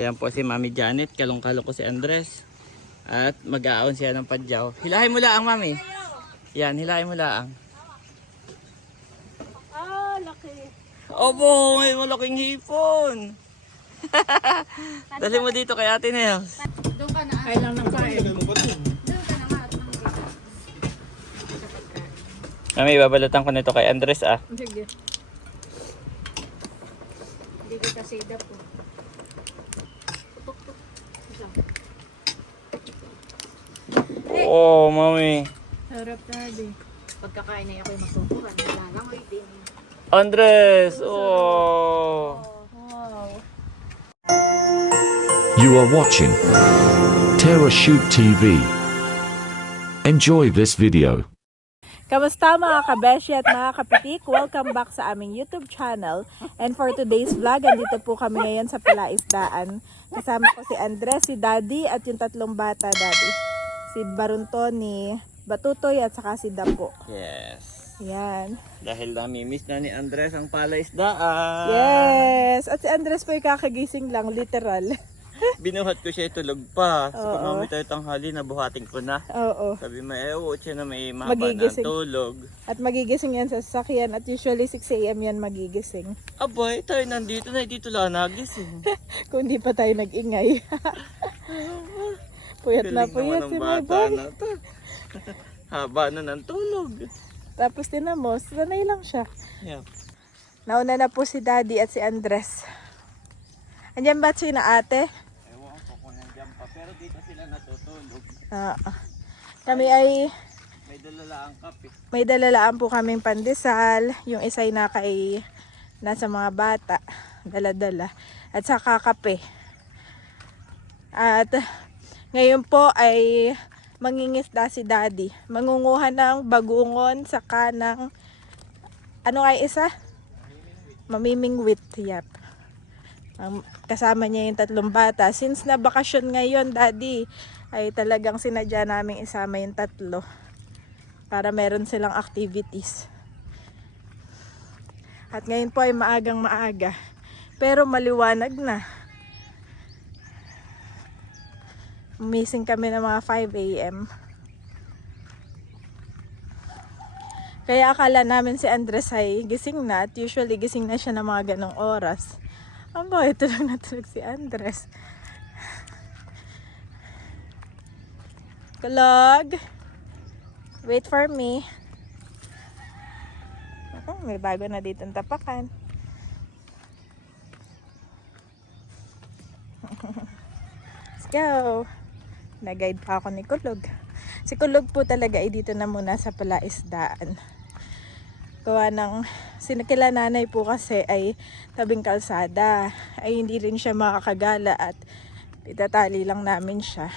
Ayan po si Mami Janet, kalong-kalong ko si Andres. At mag-aawon siya ng padyaw. Hilahin mo laang, Mami. Yan, hilahin mo laang. Ah, laki. Opo, may malaking hipon. Dali mo dito kay Ate Nels. Doon ka na. Kailang ng kain. Doon ka na nga at Mami, babalutan ko nito kay Andres ah. sige. Hindi kita sida po. Oo, Mami. Harap na din. Pagkakain na ako'y masukuran. Nalangoy din. Andres! Oh! Wow. You are watching Terra Shoot TV. Enjoy this video. Kamusta mga kabeshi at mga kapitik? Welcome back sa aming YouTube channel. And for today's vlog, andito po kami ngayon sa Palaisdaan. Kasama ko si Andres, si Daddy at yung tatlong bata, Daddy. Si Baruntoni, Batutoy at saka si Dapo. Yes. Yan. Dahil nami-miss na ni Andres ang palaisdaan. Yes! At si Andres po yung kakagising lang, literal. Binuhat ko siya tulog pa. So Oo. kung mami tayo tanghali, nabuhatin ko na. Oo. Sabi mo, siya na may mahaba na Magigising. tulog. At magigising yan sa sasakyan at usually 6 a.m. yan magigising. Aboy, tayo nandito na, dito lang nagising. Kung di pa tayo nag-ingay. Puyat na Galing puyat naman si ng my bata boy. na to. Haba na ng tulog. Tapos tinan mo, sanay lang siya. Yeah. Nauna na po si Daddy at si Andres. Andiyan ba si na ate? Ewan ko kung nandiyan pa, pero dito sila natutulog. Kami ay May dalala ang kape. may dalalaan po kaming pandesal. Yung isa'y nasa mga bata. Dala-dala. At saka kape. At ngayon po ay mangingisda si Daddy. Mangunguha ng bagungon saka ng ano nga yung isa? Mamimingwit. Yep. Kasama niya yung tatlong bata. Since na bakasyon ngayon, Daddy, ay talagang sinadya namin isama yung tatlo para meron silang activities. At ngayon po ay maagang maaga. Pero maliwanag na. Missing kami ng mga 5 a.m. Kaya akala namin si Andres ay gising na at usually gising na siya ng mga ganong oras. Aba, ito lang natulog si Andres. Kulog! Wait for me. May bago na dito ang tapakan. Let's go! Nag-guide pa ako ni Kulog. Si Kulog po talaga ay dito na muna sa Palaisdaan. Gawa ng sinakila nanay po kasi ay tabing kalsada. Ay hindi rin siya makakagala at itatali lang namin siya.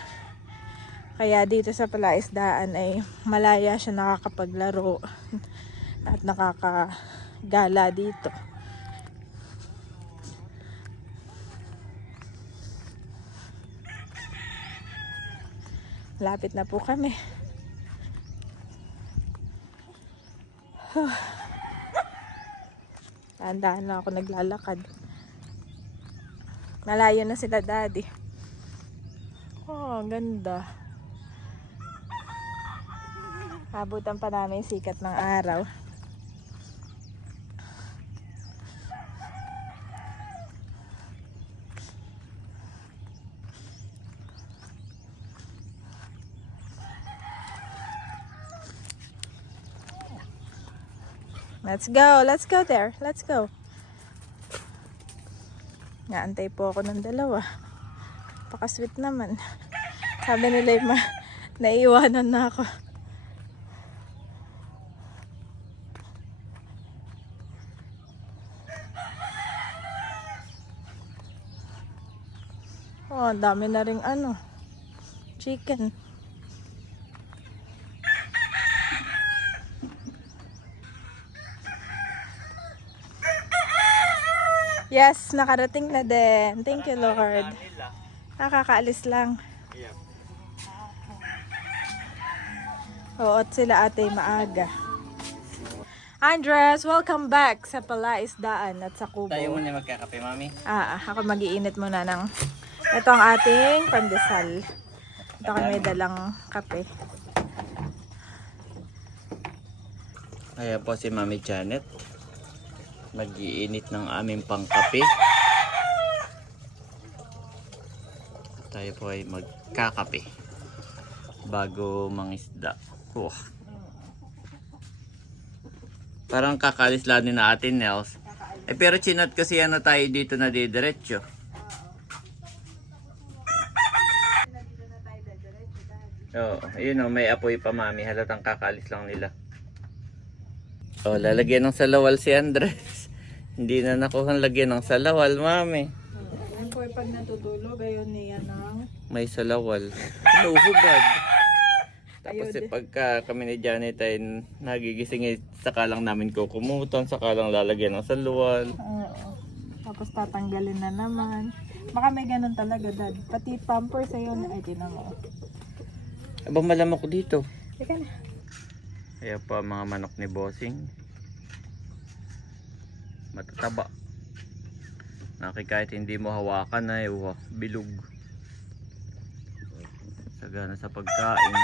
Kaya dito sa Palaisdaan ay malaya siya nakakapaglaro at nakakagala dito. Lapit na po kami. Tandaan lang ako naglalakad. Nalayo na sila Daddy. Oh, ganda. Abutan pa namin yung sikat ng araw. Let's go there. Let's go. Naantay po ako ng dalawa. Pakasweet naman. Sabi nila yung naiiwanan na ako. Oh, ang dami na ring chicken. Yes, nakarating na din. Thank you, Lord. Nakakaalis lang. Yep. Oo, at sila ate maaga. Andres, welcome back sa Palaisdaan at sa Kubo. Tayo muna magkakape, Mami. Ako mag-iinit muna ng Ito ang ating pandesal. Ito kami may dalang kape. Ayan po si Mami Janet. Mag-iinit ng aming pangkape. Tayo po ay magkakape bago mangisda. Oh. Parang kakalis lang din na atin, Nels. Pero chinat kasi ano tayo dito na didiretso. Oo, yun o, may apoy pa Mami. Halatang kakalis lang nila. Oh, lalagyan ng salawal si Andres. Hindi na nakuha lagyan ng salawal, Mami. Yan po pag natutulog, ayun niya ng... May salawal. Inuhubad. Tapos Ayun. pagka kami ni Janet ay nagigising, saka lang namin kukumutan, saka lang lalagyan ng salawal. Oo. Tapos tatanggalin na naman. Baka may ganun talaga, Dad. Pati pampers ayun. Ay, tinan mo. Abang malamok dito. Teka na. Kaya pa mga manok ni Bossing. Matataba. Kahit hindi mo hawakan ay bilog. Sagana sa pagkain.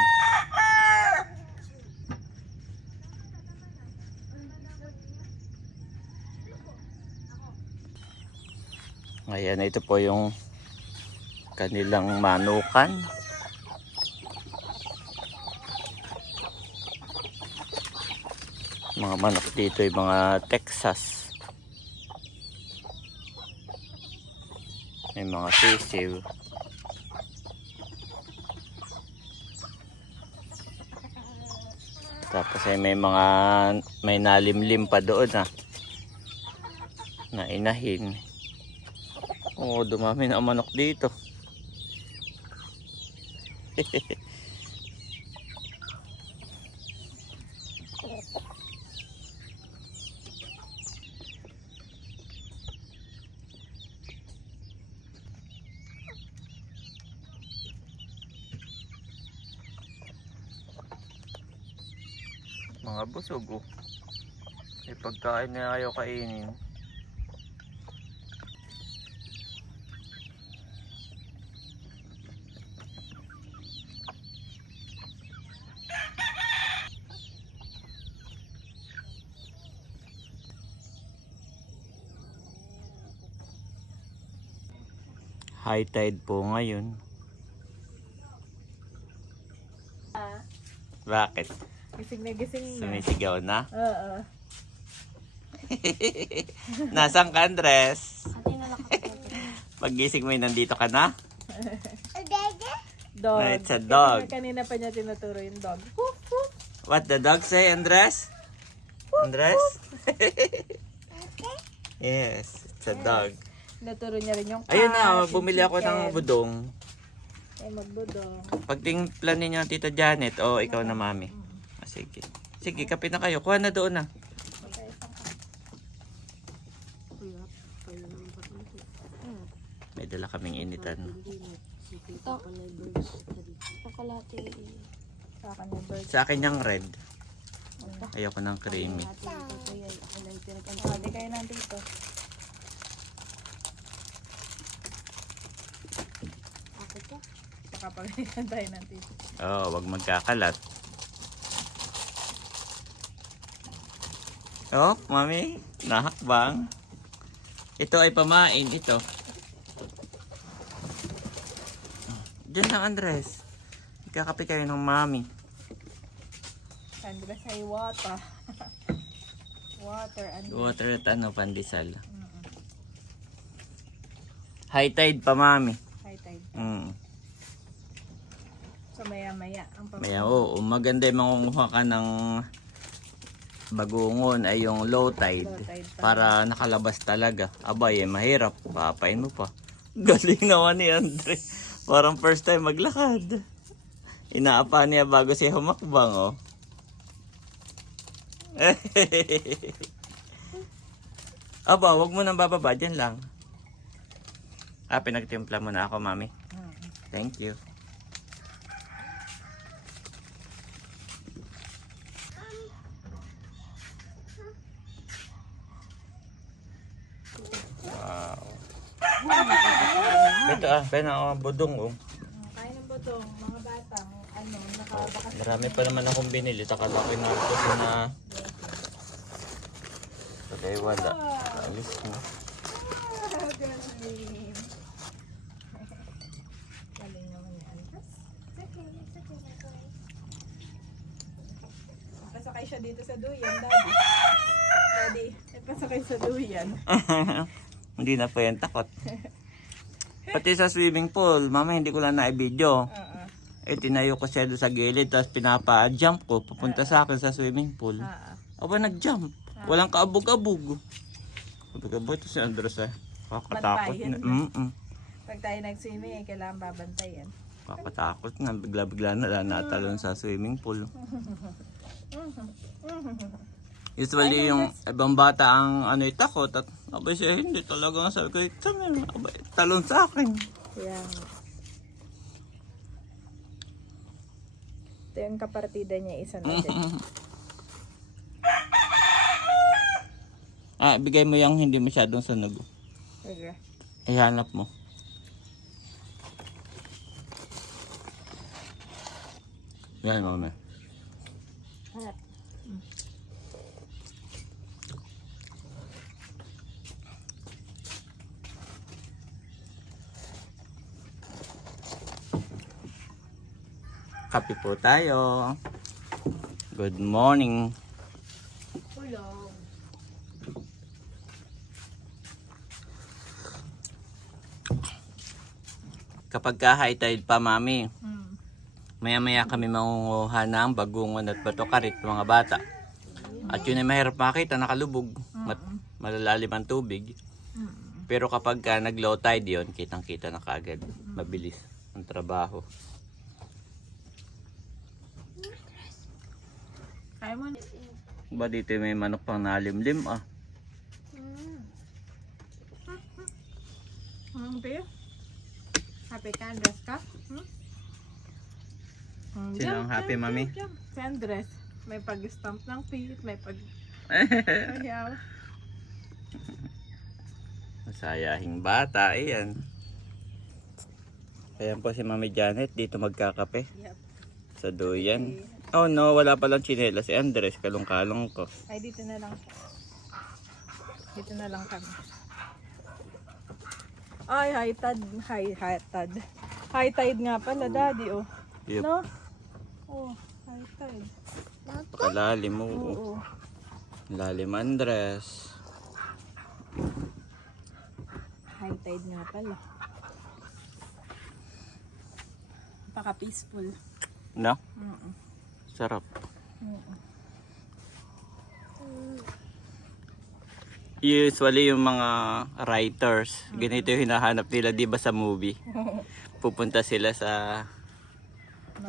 Ayan, ito po yung kanilang manukan. Mga manok dito ay mga Texas. May mga sisiw. Tapos ay may nalimlim pa doon na inahin. Oo, dumami na ang manok dito. Mga busog oh. May pagkain na ayaw kainin. High tide po ngayon. Bakit? Gising na gising na. Sumisigaw na? Oo. Nasaan ka, Andres? Paggising mo nandito ka na? Dog. No, it's a dog. Kanina pa niya tinuturo yung dog. What the dog say, Andres? Andres? Yes, it's a dog. Tinuturo niya rin yung Ayun na, cat, bumili yung ako ng chicken. budong. Ay, magbudong. Pag timplan ninyo ang Tita Janet, o ikaw na Mami. Sige. Sige, kape na kayo. Kuha na doon na. May dala kaming initan. Sa akin yung bird. Sa akin yung red. Ayoko ng creamy. Di kayo nandito. Baka pagalitan tayo nandito. Oo, wag magkakalat. Oh, Mami, nahakbang. Ito ay pamain, ito. Diyan lang, Andres. Ikakape kayo ng Mami. Andres ay water. Water and Water at pandesal. High tide pa, Mami. high tide. So maya-maya ang Maya, oo, maganda yung mangunguha ka ng bagungon ay yung low tide. Low tide pa. Para nakalabas talaga. Abay, mahirap. Papain mo pa. Galing naman ni Andre. Parang first time maglakad. Inaapa niya bago siya humakbang, oh. Aba, wag mo nang bababa. Dyan lang. Pinagtimpla mo na ako, Mami. Thank you. Wow. Ito, ah. Kaya na budong oh. Kain ng butong, mga batang, nakabakas. Marami pa naman akong binili. Takalaki na ito na. Pagay wala. Alis mo. Galing. Galing naman ni Andres. Pasakay siya dito sa duyan, Daddy. Daddy, pasakay sa duyan. Hindi na pa yan takot. Pati sa swimming pool, mama hindi ko lang na-video. Tinayo ko siya doon sa gilid, tapos pinapa-jump ko, papunta sa akin sa swimming pool. Aba, nag-jump. Walang kaabog-abog. Abog-abog ito si Andres eh. Kakatakot na. Pag tayo nag-swimming, kailangan babantayan. Kakatakot na. Bigla-bigla na natalon sa swimming pool. Usually yung ibang bata ang takot at abay siya hindi talaga nga sabi ko, abay, talon sa akin. Kaya ito yung kapartida niya, isa na din. Bigay mo yung hindi masyadong sunog. Okay. Ihanap mo. Yan mo na. Hanap. Kape po tayo. Good morning. Kulong. Kapag ka high tide pa, mami, maya-maya kami mangunguha ng bagungon at bato karit mga bata. At yun ay mahirap makita, nakalubog. Malalalim ang tubig. Pero kapag ka nag-low tide yun, kitang-kita na kaagad. Mabilis ang trabaho. Kaya mo. Ba dito may manok pang nalimlim ah. Beer? Happy ka, Andres ka? Sino ang happy, mami? Si Andres. May pag-stamp ng feet, may pag... Ayaw. Masayahing bata, ayan. Ayan po si Mami Janet, dito magkakape. Yep. Sa duyan. Oh no, wala palang tsinelas si Andres, kalong-kalong ko. Ay, dito na lang. Dito na lang kami. Ay, high tide. High tide nga pala, Daddy, oh. Yup. No? Oh, high tide. Pakalalim mo. Oo. Lalim Andres. High tide nga pala. Napaka-peaceful. No? Sarap. Usually yung mga writers, ganito yung hinahanap nila, di ba, sa movie? Pupunta sila sa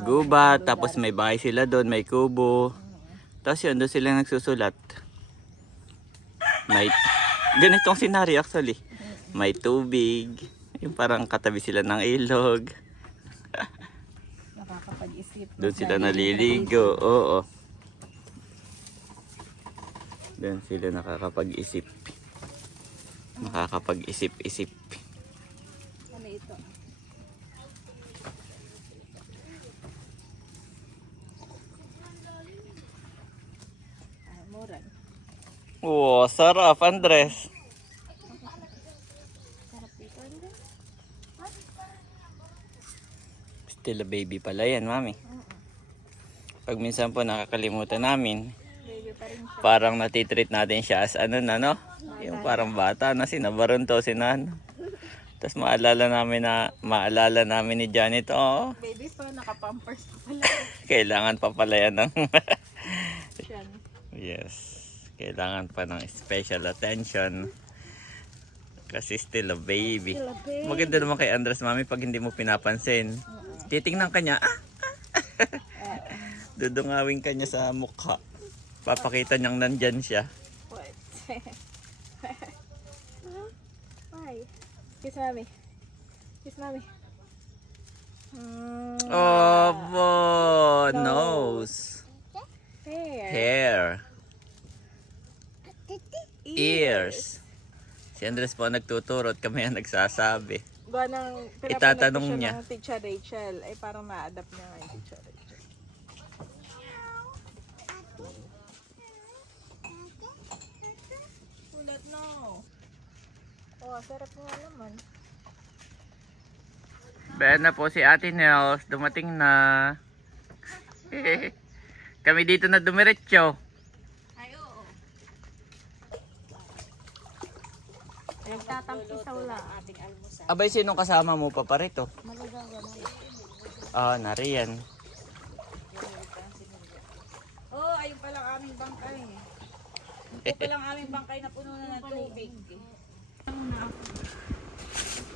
gubat, tapos may bahay sila doon, may kubo. Tapos yun, doon sila nagsusulat. May ganitong scenario actually. May tubig, yung parang katabi sila ng ilog. Nakakapag-isip. Doon sila naliligo, oo. Doon sila nakakapag-isip. Nakakapag-isip-isip. Ano ito? Moran. Wow, sarap, Andres. Sarap dito, Andres. Still a baby pala yan, mami. Pag minsan po nakakalimutan namin, Baby pa rin siya. parang natitreat natin siya as ano na, no? Yung parang bata na sinabaron to, sinan. Tapos maalala namin ni Janet, oh, Baby pa, nakapampers pa pala. kailangan pa pala yan ng Siya. yes, kailangan pa ng special attention. Kasi still a baby. Still a baby. Maganda naman kay Andres, mami, pag hindi mo pinapansin. Titingnan ka niya, dudungawin ka niya sa mukha. Papakita niyang nandyan siya. What? Hi. Kiss mommy. Kiss mommy. Oh, nose. Hair. Hair. Ears. Si Andres po ang nagtuturo at kami ang nagsasabi. gawa ng Itatanong pinapanood ko niya. siya ng Teacher Rachel. Ay parang ma-adapt niya nga yung Teacher Rachel. Ulat no. Oh, sarap nga naman. Bayan na po si Ate Nels. Dumating na. Kami dito na dumiretso. Ay, oo. Nagtatampisaw lang ating almusal. Abay, sinong kasama mo pa parito? Magagawa mo. Ah, nariyan. Oh, ayun palang aming bangkay. Ito palang aming bangkay na puno na ng tubig.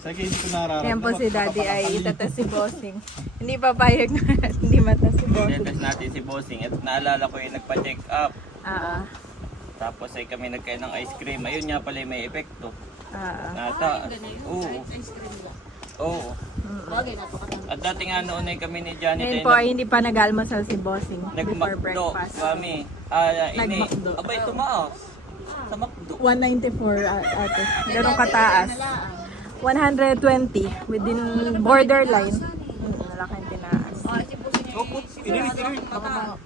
Sige, hindi ko nararamdaman. Ayan po si Daddy ay itatas si Bossing. Hindi papayag na hindi matas si Bossing. Test natin si Bossing. At naalala ko yung nagpa-check up. Tapos ay kami nagkain ng ice cream. Ayun nga pala yung may epekto. Nata. Oo. Ice cream lang. Oo. Bagay, napakatanda. At dati nga noon ay kami ni Janet Ngayon ay po ay hindi pa nag-almusal si Bossing before nagmakdo. breakfast. Mami. Nagmakdo. Abay, tumaas. Sa makdo. 194 ate. Ganun kataas. 120 within borderline. Malaki yung tinaas. Oh, si Busing ay mataas.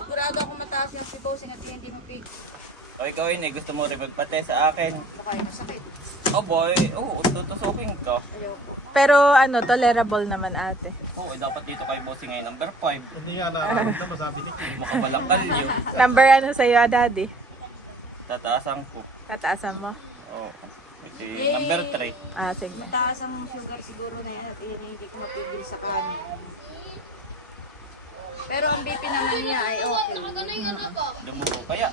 Sigurado ako mataas yung si Busing at hindi mapig. O ikaw yun gusto mo rin magpate sa akin. Baka yung masakit. Oh boy, tutusukin ka. Ayaw ko. Pero tolerable naman ate. Oo, dapat dito kay Bossing ngayon number 5. Hindi nga nararamdaman, sabi ni Kim. Makabalakal yun. Number sa'yo, Daddy? Tataasan ko. Tataasan mo? Oo. Ito yung number 3. Ah, sige. Mataas ang sugar siguro na yan at hindi ko mapigil sa kanin. Pero ang BP naman niya ay okay. Lumuko kaya.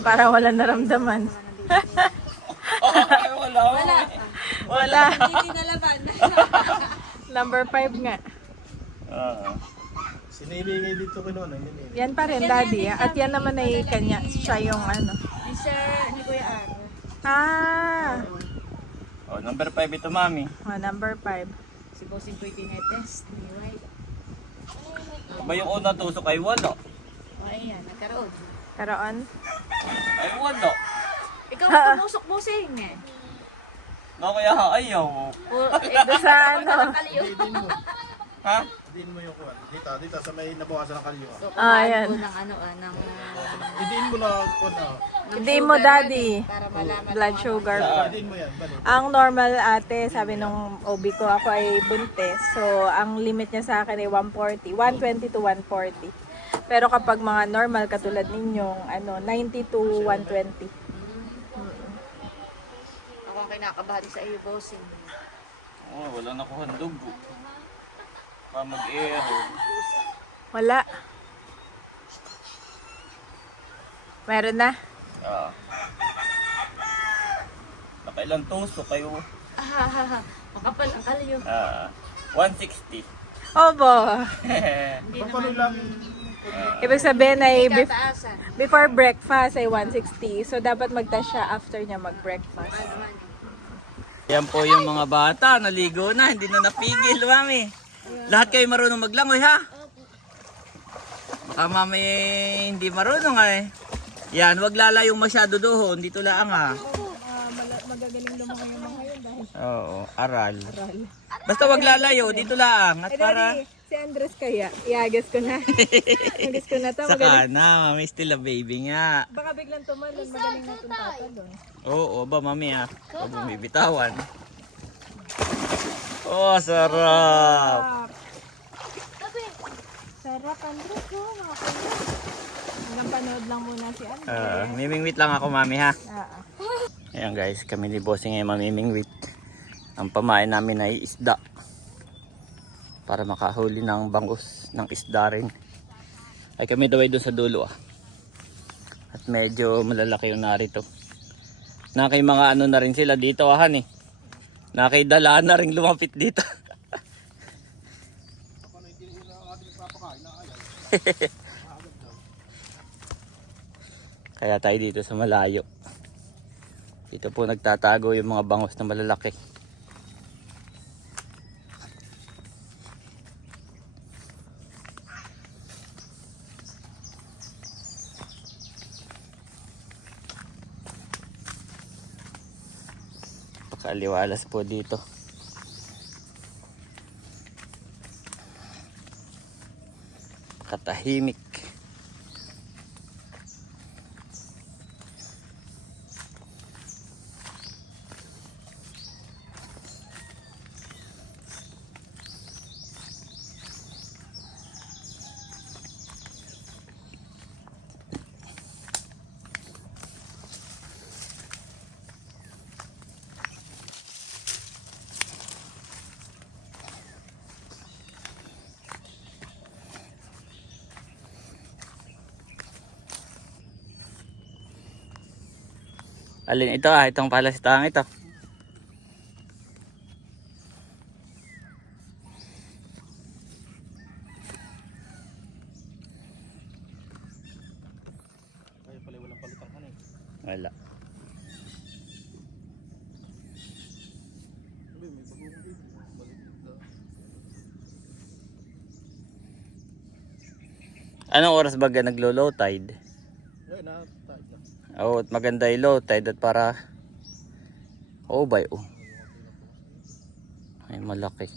Para wala naramdaman. Ay, wala. Wala. Hindi nalaban. Number 5 nga. Sinibigay dito ko noon. Yan pa rin, Daddy. At yan naman ay kanya. Siya yung Ni Sir, ni Kuya Ar. Ah. Oh, number 5 ito, Mami. Number 5. Si Busing ko itinetest. Anyway. Ba yung unang tusok ay wala. O ayan, nagkaroon. Karoon. Ay wala. Ikaw ang tumusok Busing eh. No, kaya ayaw. Ito sa Diin mo. Ha? Diin mo yung kuwan. Dito sa may nabawasan ng kalyo. So, ayan. kumain ko ng ng Diin mo na kuwan na. Hindi mo, Daddy. para malaman Blood mo sugar ano. ko. Diin mo yan. Balik. Ang normal ate, sabi nung OB ko, ako ay buntis. So, ang limit niya sa akin ay 140. 120 to 140. Pero kapag mga normal katulad ninyong 90 to 120. Ako ang kinakabahan sa iyo, Busing. Oh, wala na kuhan dugo. Pa mag-ero. Wala. Meron na. Nakailang tusok kayo. Makapal ang kalyo. 160. Obo. Paano lang? Ibig sabihin ay Kataasan. before breakfast ay 160. So, dapat magtas siya after niya mag-breakfast. Yan po yung mga bata. Naligo na. Hindi na napigil, Mami. Lahat kayo marunong maglangoy, ha? Baka Mami hindi marunong, eh. Yan, wag lalayong masyado doon. Dito lang, ha? Magagaling lumangoy yung mga yun dahil Oo, aral. Basta wag lalayo. Dito lang. At para... si Andres kaya, iagas ko na. Iagas ko na to. Saka na, Mami. Still a baby nga. Baka biglang tumalon, magaling na itong tata doon. Oo, ba, Mami, ha? Huwag mong bibitawan. Oh, sarap. Sarap, Andres ko. Mga kuya. Hanggang panood lang muna si Andres. Mimingwit lang ako, Mami, ha? Ah. Ayan guys, kami ni Bossing ay mamimingwit. Ang pamain namin ay isda. Para makahuli ng bangus ng isda rin. Ay kami daw ay doon sa dulo At medyo malalaki yung narito. Nakay mga na rin sila dito ahan eh. Nakay dalaan na rin lumapit dito. Kaya tayo dito sa malayo. Dito po nagtatago yung mga bangus na malalaki. Napakaliwalas po dito. Katahimik. Alin ito itong palastang ito. Kaya pala walang palitang hanay. Wala. May bagong dito. Balik na. Anong oras ba naglo-low tide? Ayun na, tayo na. Oh, at maganda yung low tide at para bay oh. Ay malaki.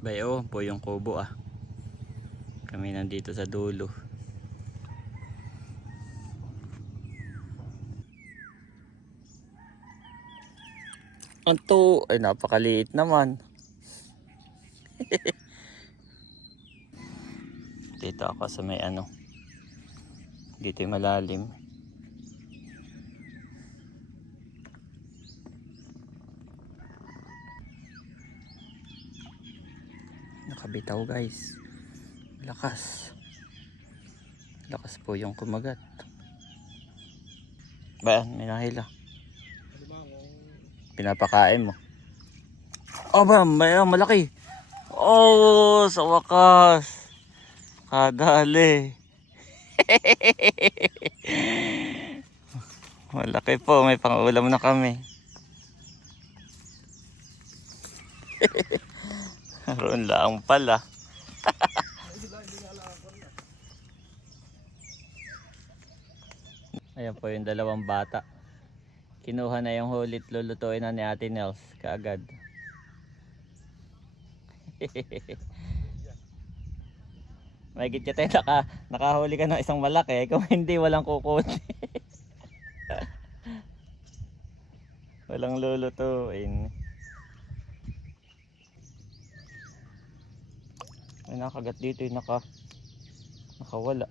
Bay oh, po yung kubo ah. Kami nandito sa dulo. Anto, ay napakaliit naman. Dito ako sa may ano. Dito yung malalim. Nakabitaw guys. Lakas. Lakas po yung kumagat. Bayan, may nahila. Pinapakain mo. Oh, bam, malaki. Oh, sa wakas. Kadali. Malaki po, may pangulam na kami. Roon lang pala. Ayan po yung dalawang bata. Kinuha na yung hulit, lulutuin na ni Ate Nels kaagad. May gitya tayo, nakahuli ka ng isang malaki. Kung hindi, walang kukunin. Walang lulutuin. May nakagat dito yung nakawala.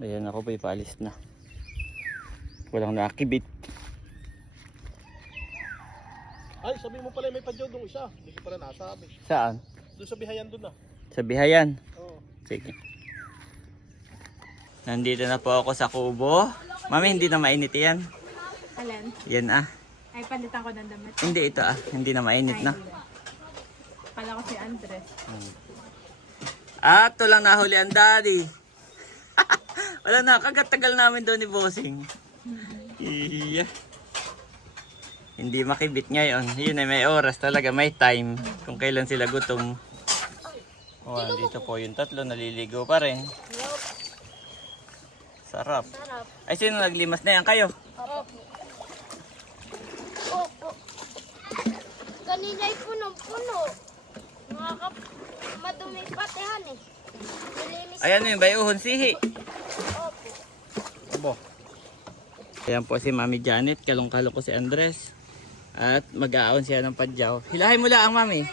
Ayan ako pa ipaalis na. Walang nakakibit. Ay, sabi mo pala may padyodong isa. Hindi ko pala nasabi. Saan? Doon sa bihayan doon ah. Sa Bihayan. Oo. Sige. Nandito na po ako sa kubo. Mami, hindi na mainit yan. Alan? Yan ah. Ay, palitan ko ng damit. Hindi ito ah. Hindi na mainit na. Kala ko si Andres. At ito lang nahuli ang daddy. Wala na, kagatagal namin doon ni Bossing. Iya. Hindi makibit ngayon. Yun ay may oras talaga, may time. Kung kailan sila gutom. Oh, dito po yung tatlo, naliligo pa rin. Sarap. Ay, sino naglimas na yan? Kayo? Opo. Kanina'y punong-puno. Madumi patihan eh. Nilinis. Ayan yung bayuhon sihi. Opo. Abo. Ayan po si Mami Janet, kalong-kalong ko si Andres. At mag-aon siya ng padyaw. Hilahin mo laang, Mami.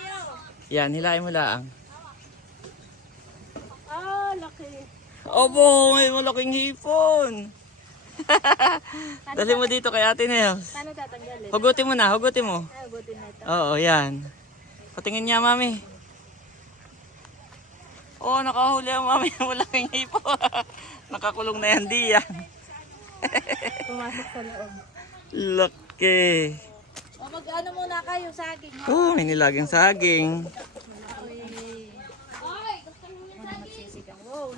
Yan, hilahin mo laang. Ah, laki. Opo, may malaking hipon. Dali mo dito kay Ate Nels. Paano tatanggalin? Hugutin mo na, hugutin mo. Ah, buti na ito. Oo, yan. Patingin niya, Mami. Oh, nakahuli ang Mami ng malaking hipon. Nakakulong na yan diyan. Pumasok sa loob. Laki. O mag-ano muna kayo, saging. Oh, may nilaging saging.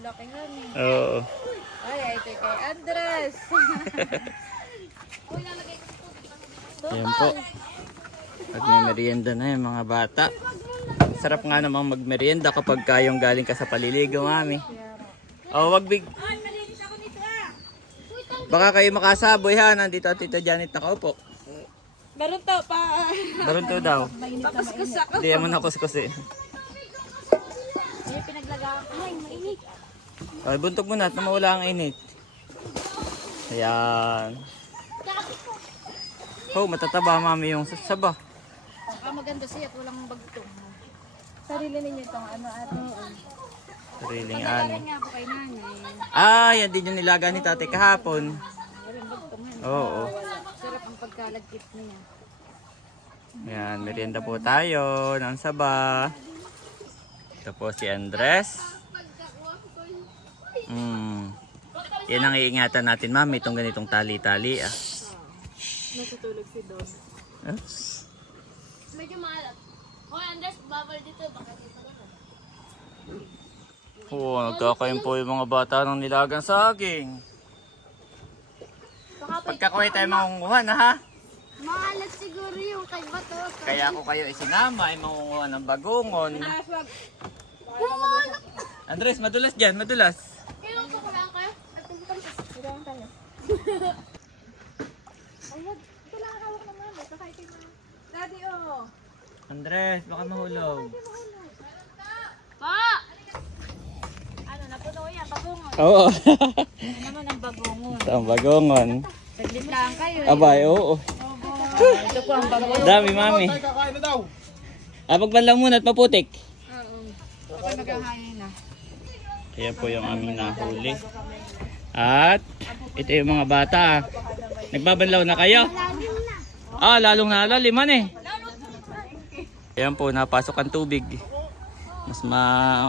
lakihan eh. Oo. Ay, ito kay Andres. Ayan po. At may merienda na yung mga bata. Sarap nga namang magmerienda kapag kayong galing ka sa paliligo, mami. Oh, wag big. Baka kayo makasaboy ha. Nandito at Tita Janet nakaupo. Meron to pa. Daron to daw. Pakuskus ako. Hindi mo nakuskusin. May pinaglagaan. Ay, mainit. Ay, buntog mo na at mawala ang init. Ayan. Oh, matataba mami yung sasaba. Saka maganda siya at walang bagtong. Sarili ninyo itong ano ate. Sariling ani. Nga po kay nanay. Ah, yan din yung nilaga ni tate kahapon. Walang bagtong. Oo. Sarap ang pagkalagkit niya. Yan, merienda po tayo ng saba. Ito po si Andres. Yan ang iingatan natin, mami, itong ganitong tali-tali. Natutulog si Don. Medyo maalat. Hoy, Andres, bawal dito. Baka dito na. Oo, nagkakain po yung mga bata ng nilagang saging. Pagkakuha tayo mangunguha na ha. Maalat siguro yung kay Bato. Kaya ako kayo isinama ay mangunguha ng bagungon. Andres, madulas dyan, madulas. Kailan ko lang kayo? At Ilang tayo? Ayun, ito lang ang hawak ng mami. Kakaitin mo. Daddy, oh. Andres, baka mahulog. Pa! Ano, napuno yan, bagungon. Oo. Ano naman ang bagungon? Ito ang bagungon. Saglit lang kayo. Abay, oo. Ito po ang bagungon. Dami, mami. Tay, kakain na daw. Pagbanlaw muna at maputik. Okay, maghahayin na. Ayan po yung aming nahuli. At ito yung mga bata. Nagbabanlaw na kayo? Lalong nalaliman eh. Ayan po, napasok ang tubig.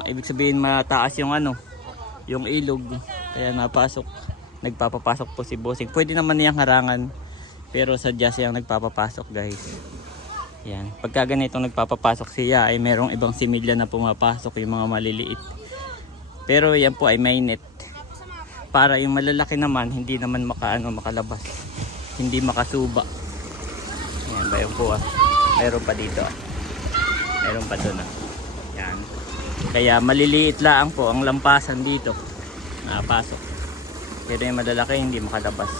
Ibig sabihin mataas yung yung ilog. Kaya napasok. Nagpapapasok po si Bossing. Pwede naman niyang harangan. Pero sadya siyang nagpapapasok, guys. Yan. Pagka ganitong nagpapapasok siya ay merong ibang similya na pumapasok, yung mga maliliit. Pero yan po ay may net. Para yung malalaki naman hindi naman makalabas. Hindi makasuba. Yan ba yun po Mayroon pa dito Mayroon pa doon Yan. Kaya maliliit lang po ang lampasan dito. Nakapasok. Pero yung malalaki hindi makalabas.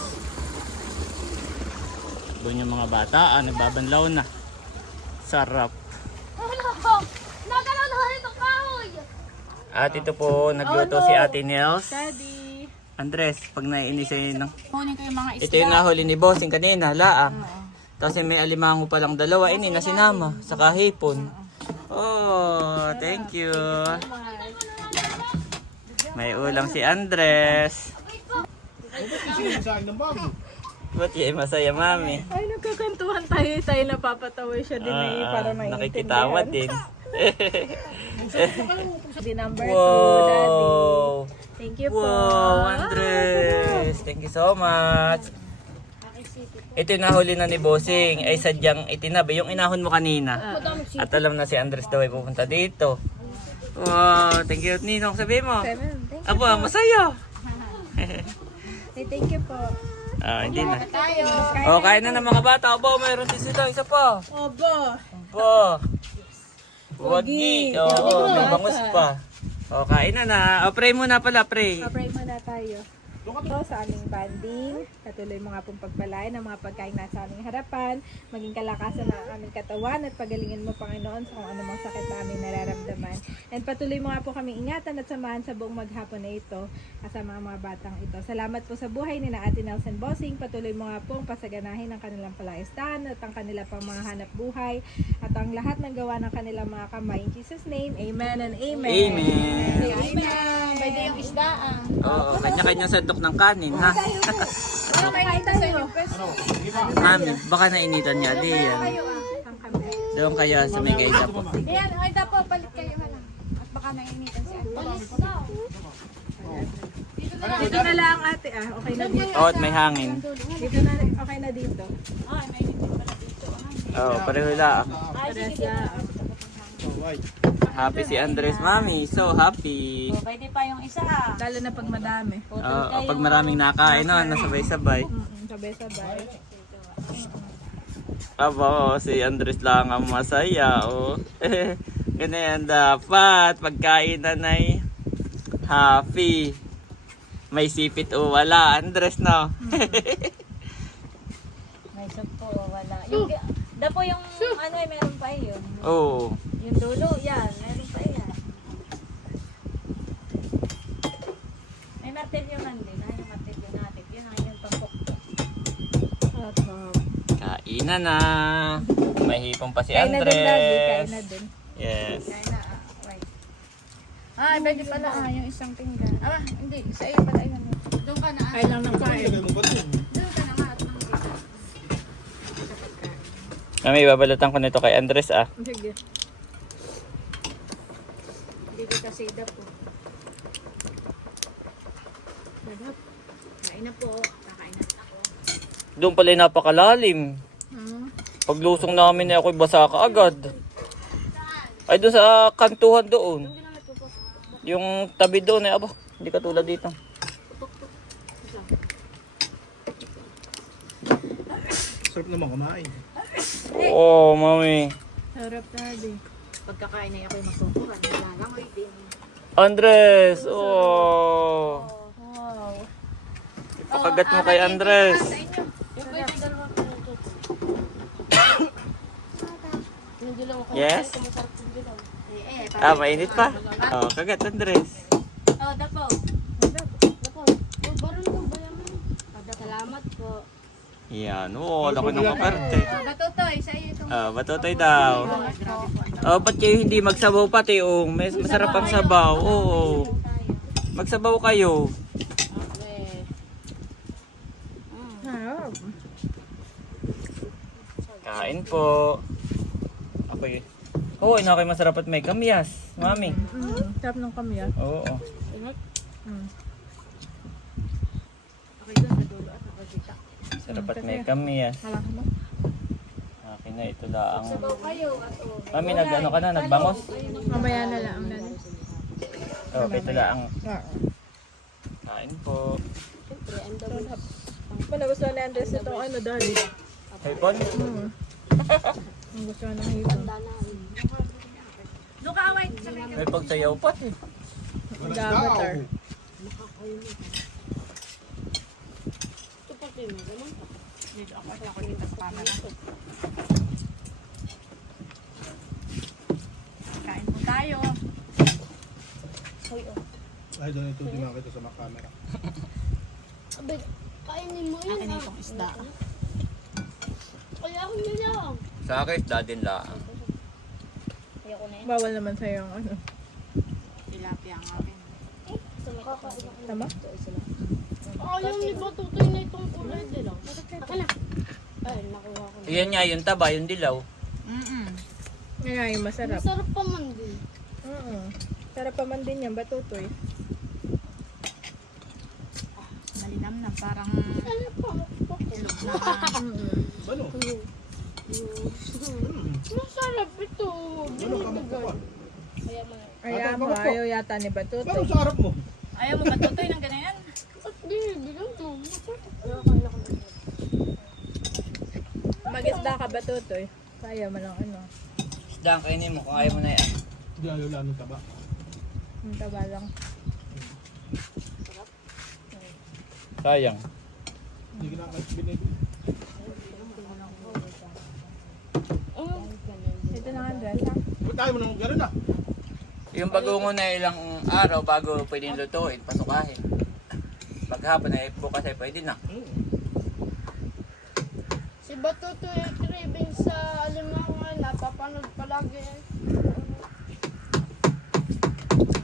Doon yung mga bata nagbabanlaw na. Sarap. Nagalaw itong kahoy! At ito po nagluto si Ate Nels. Daddy. Andres, pag naiinis ay Kunin ko yung mga isda. ito yung nahuli ni Bossing kanina, laang. Tapos may alimango pa lang dalawa, ini na sinama sa kahipon. Oh, thank you. May ulam si Andres. Saan ng bago? Ba't yung masaya, mami? Ay, nagkakantuhan tayo napapatawa siya din para maintindihan. Nakikitawa din. Di number 2, Daddy. Wow! Thank you po. Wow, Andres! Thank you so much. Ito yung nahuli na ni Bossing ay sadyang itinabi. Yung inahon mo kanina. At alam na si Andres daw ay pupunta dito. Wow, thank you. Ninong, sabihin mo. Abo, masaya. Thank you po. Hindi na. Oh, kain na ng mga bata. Abo, mayroon din sila. Isa pa. Obo. Abo. Wagi. Oo, may bangus pa. O, kain na. O, pray muna pala, pray. Pray muna tayo. Ito sa aming banding, patuloy mo nga pong pagpalain ang mga pagkain nasa aming harapan, maging kalakasan ng aming katawan at pagalingin mo, Panginoon, sa kung anumang sakit na aming nararamdaman. And patuloy mo nga po kami ingatan at samahan sa buong maghapon na ito kasama ang mga batang ito. Salamat po sa buhay ni na Ate Nelson Bossing. Patuloy mo nga pong pasaganahin ang kanilang palaistan at ang kanila pang mga hanap buhay at ang lahat ng gawa ng kanilang mga kamay. In Jesus' name, amen and amen. Amen. Amen. Pwede yung isda Oo, kanya-kanya sandok ng kanin, ha? Ano may kita sa'yo? Mami, baka nainitan niya. Di yan. Ang kami. Doon kaya sa may gaida po. Ayan, ay dapo, palit kayo ha lang. At baka nainitan si Andres. Dito na lang ate okay na dito. Oh, at may hangin. Dito na, okay na dito. Oo, pareho lang. Parehas lang. Happy si Andres, mami. So happy. O, pwede pa yung isa. Lalo na pag madami. Pag maraming nakain, no, nasabay-sabay. Sabay-sabay. Aba, si Andres lang ang masaya, oh. Ganyan dapat. Pagkainan ay happy. May sipit o wala, Andres, no? May sumpo, wala. Yung, dapo yung ano ay meron pa yun. Oo. Yung dulo, yan. Meron pa yan. May martilyo man din. Ay, yung martilyo natin. Yun ang yung pampukto. Kainan na. May hipon pa si Kain na din lagi, kain Andres. na din. Yes. Kaya na, wait. Pwede pala yung isang pinggan. Hindi. Sa iyo pala yun. Doon ka na. Kain lang ng kain. Ilagay mo ba ito? Doon ka na nga at nang dito. Mami, babalutan ko nito kay Andres, ah. Sige. Hindi kasi dapo. Kain na po. Kakain na ako. Doon pala yung napakalalim. Paglusong namin ako'y basa ka agad. Ay, doon sa kantuhan doon. Yung tabi doon ay aba, hindi katulad dito. Sarap naman kumain. Oo, mami. Sarap daddy. Pagkakain ay ako'y magkukuha. Nalalangoy din. Andres, oh. Wow. Ipakagat mo kay Andres. Yes? Mainit pa. Oh, kagat Andres. Oh, dapo. Salamat po. Yan, oh, laki ng kaperte. Batutoy, sa iyo itong Batutoy daw. Oh, ba't kayo hindi magsabaw pati, oh? Masarap ang sabaw, oo. Magsabaw kayo. Sarap. Kain po. Ako yun. Oo, inakay masarap at may kamyas, mami. Sarap ng kamya. Oo. Okay, doon sa dulo at ako dito. Sarap at may kamyas. Halang mo. Akin na, ito lang. Sabaw kayo at Mami, nag-ano ka na? Nagbangos? Mamaya na lang. Nanay. Oo, ito lang. Oo. Kain po. Ano gusto ni Andres itong ano daddy? Hipon? Ang gusto ng hipon. doon ka away. May pagsayaw pati. Ang avatar. Dito ako dito sa camera. Kain po tayo. Ay, doon ito di makita sa mga camera. Abay, kainin mo yun. Akin itong isda. Kaya ako nilang. Sa akin, dadin lang. Ayoko na yun. Bawal naman sa'yo ang ano. Tilapia ang akin. Tama? Ayaw ni Batutoy na itong kulay dilaw. Akin na. Ay, nakuha ko na. Iyan nga, yung taba, yung dilaw. Nga yung masarap. Masarap pa man din. Sarap pa man din yan, batutoy. Malinam na parang Ano pa? ilog na. Ano? Masarap ito. Ano ka magkakal? Kaya mo. Ayaw mo, ayaw yata ni Pero batutoy. sa harap mo. Ayaw mo batutoy ng ganyan? At di, bilang mo. Masarap. Mag-isda ka batutoy. Kaya mo lang ano. Isda ang kainin mo kung ayaw mo na yan. Hindi ayaw lang ng taba. Ang taba lang. Sayang. Hindi kinakain sa binibig. Ito na Andres ha. Ba't tayo mo nang gano'n ah? Yung bagungon na ilang araw bago pwedeng lutuin, pasukahin. Paghapon ay bukas ay pwede na. Si Batutoy craving sa alimangan. Napapanood palagi.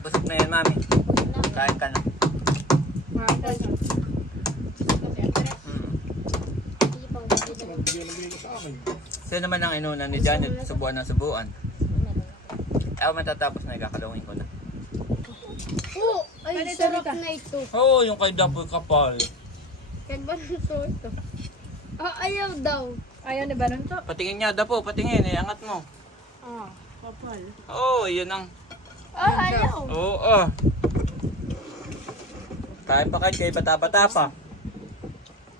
Busog na yan, mami. Kain ka na. Bigyan mo sa akin. Sino naman ang inuna ni Janet? Subuan ng subuan. Ako matatapos na ikakalawin ko na. Oo, ay sarap na ito. Oo, yung kay Dapoy kapal. Kaya ba ito? Ayaw daw. Ayaw ni Baron to. Patingin niya, Dapo, patingin. Iangat mo. Ah, kapal. Oo, yun ang ayaw. Oo. Kain pa kayo, bata-bata pa.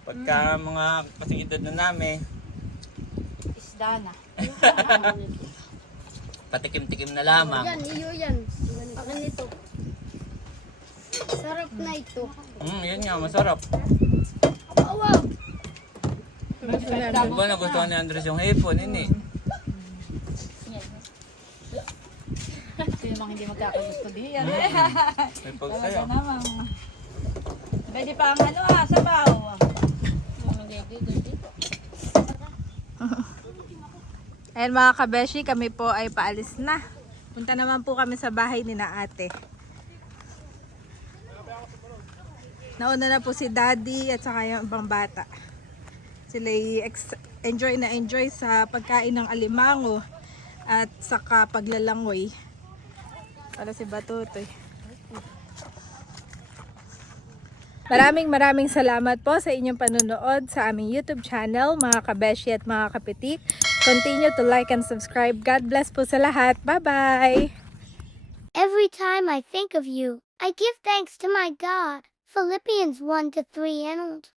Pagka mga kasing edad na namin, Isda na. patikim-tikim na lamang. Yan, iyo yan. Akin ito. Sarap na ito. Yun nga, masarap. Wow! Diba nagustuhan ni Andres yung hipon, ini? Sino mang hindi magkakagusto diyan. May pagsayo. Namang. Pwede pa ang sabaw. Ayan mga kabeshi, kami po ay paalis na. Punta naman po kami sa bahay ni na ate. Nauna na po si daddy at saka yung ibang bata. Sila enjoy sa pagkain ng alimango at saka paglalangoy. Para si Batutoy. Maraming salamat po sa inyong panunood sa aming YouTube channel, mga kabeshi at mga kapitik. Continue to like and subscribe. God bless po sa lahat. Bye-bye! Every time I think of you, I give thanks to my God. Philippians 1-3 and